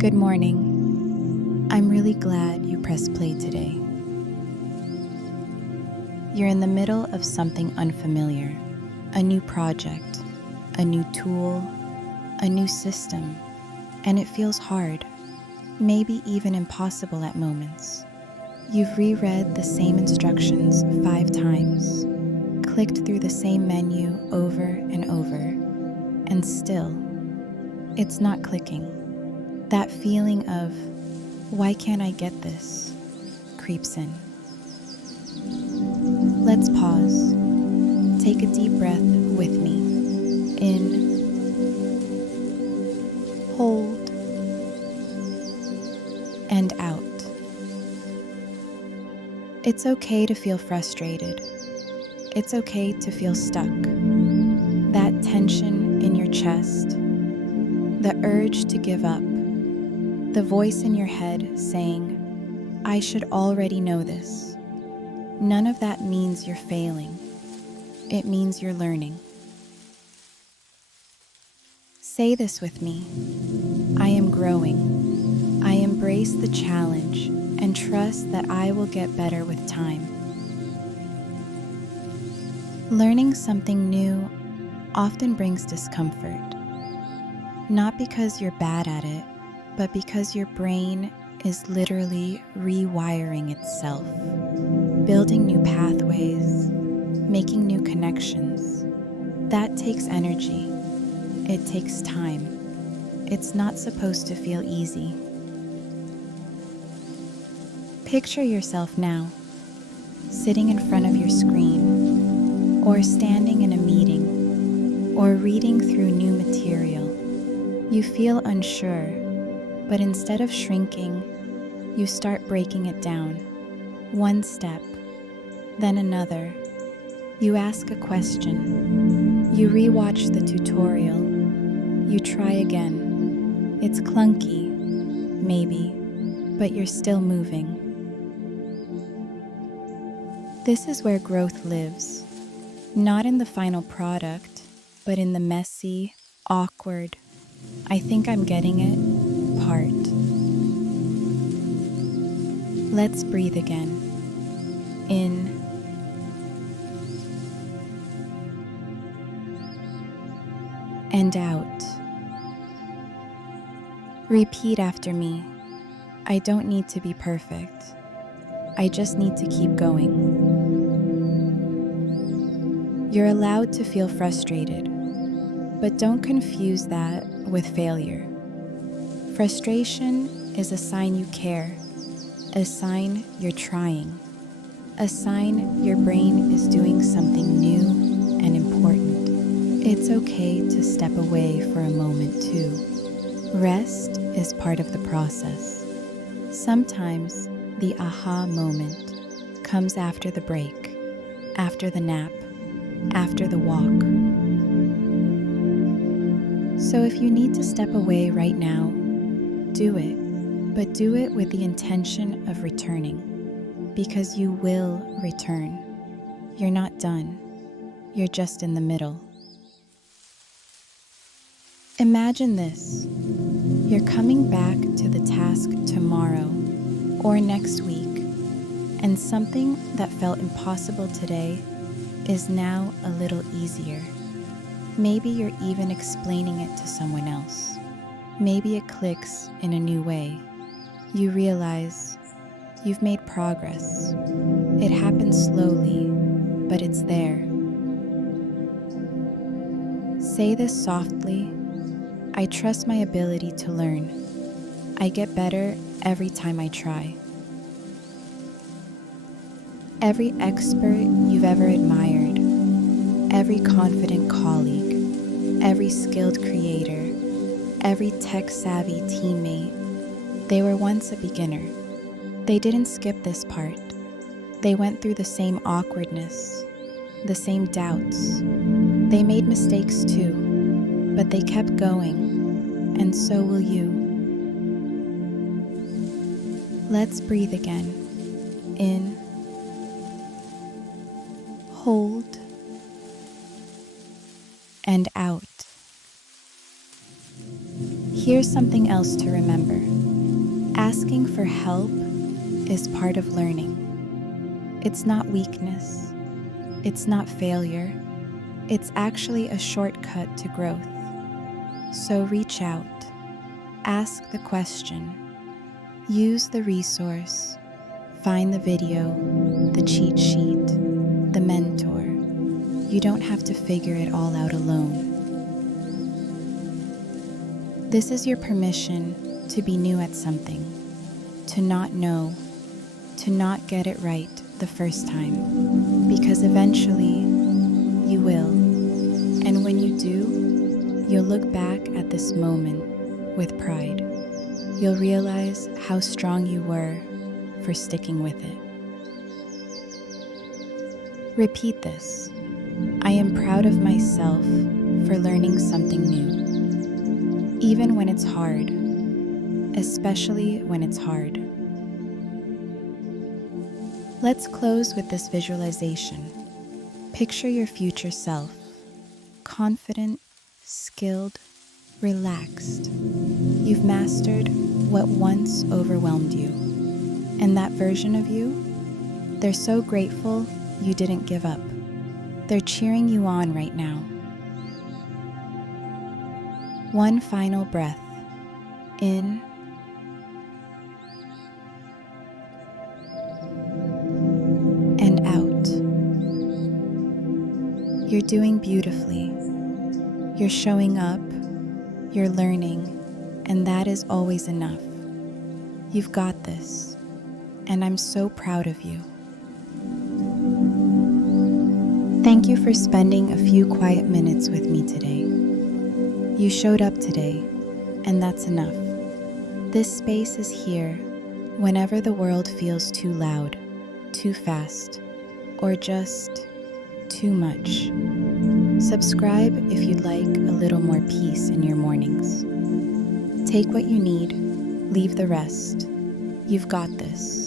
Good morning. I'm really glad you pressed play today. You're in the middle of something unfamiliar, a new project, a new tool, a new system, and it feels hard, maybe even impossible at moments. You've reread the same instructions 5 times, clicked through the same menu over and over, and still, it's not clicking. That feeling of, why can't I get this, creeps in. Let's pause. Take a deep breath with me. In, hold, and out. It's okay to feel frustrated. It's okay to feel stuck. That tension in your chest, the urge to give up, the voice in your head saying, I should already know this. None of that means you're failing. It means you're learning. Say this with me. I am growing. I embrace the challenge and trust that I will get better with time. Learning something new often brings discomfort. Not because you're bad at it, but because your brain is literally rewiring itself, building new pathways, making new connections. That takes energy. It takes time. It's not supposed to feel easy. Picture yourself now, sitting in front of your screen, or standing in a meeting, or reading through new material. You feel unsure, but instead of shrinking, you start breaking it down, one step, then another. You ask a question. You rewatch the tutorial. You try again. It's clunky, maybe, but you're still moving. This is where growth lives, not in the final product, but in the messy, awkward, I think I'm getting it part. Let's breathe again. In, and out. Repeat after me. I don't need to be perfect. I just need to keep going. You're allowed to feel frustrated, but don't confuse that with failure. Frustration is a sign you care, a sign you're trying, a sign your brain is doing something new and important. It's okay to step away for a moment too. Rest is part of the process. Sometimes the aha moment comes after the break, after the nap, after the walk. So if you need to step away right now, do it, but do it with the intention of returning, because you will return. You're not done. You're just in the middle. Imagine this. You're coming back to the task tomorrow or next week, and something that felt impossible today is now a little easier. Maybe you're even explaining it to someone else. Maybe it clicks in a new way. You realize you've made progress. It happens slowly, but it's there. Say this softly. I trust my ability to learn. I get better every time I try. Every expert you've ever admired, every confident colleague, every skilled creator, every tech-savvy teammate, they were once a beginner. They didn't skip this part. They went through the same awkwardness, the same doubts. They made mistakes too, but they kept going, and so will you. Let's breathe again. In, hold, and out. Here's something else to remember. Asking for help is part of learning. It's not weakness. It's not failure. It's actually a shortcut to growth. So reach out. Ask the question. Use the resource. Find the video, the cheat sheet, the mentor. You don't have to figure it all out alone. This is your permission to be new at something, to not know, to not get it right the first time, because eventually you will. And when you do, you'll look back at this moment with pride. You'll realize how strong you were for sticking with it. Repeat this. I am proud of myself for learning something new. Even when it's hard, especially when it's hard. Let's close with this visualization. Picture your future self, confident, skilled, relaxed. You've mastered what once overwhelmed you. And that version of you, they're so grateful you didn't give up. They're cheering you on right now. One final breath. In and out. You're doing beautifully. You're showing up, you're learning, and that is always enough. You've got this, and I'm so proud of you. Thank you for spending a few quiet minutes with me today. You showed up today, and that's enough. This space is here whenever the world feels too loud, too fast, or just too much. Subscribe if you'd like a little more peace in your mornings. Take what you need, leave the rest. You've got this.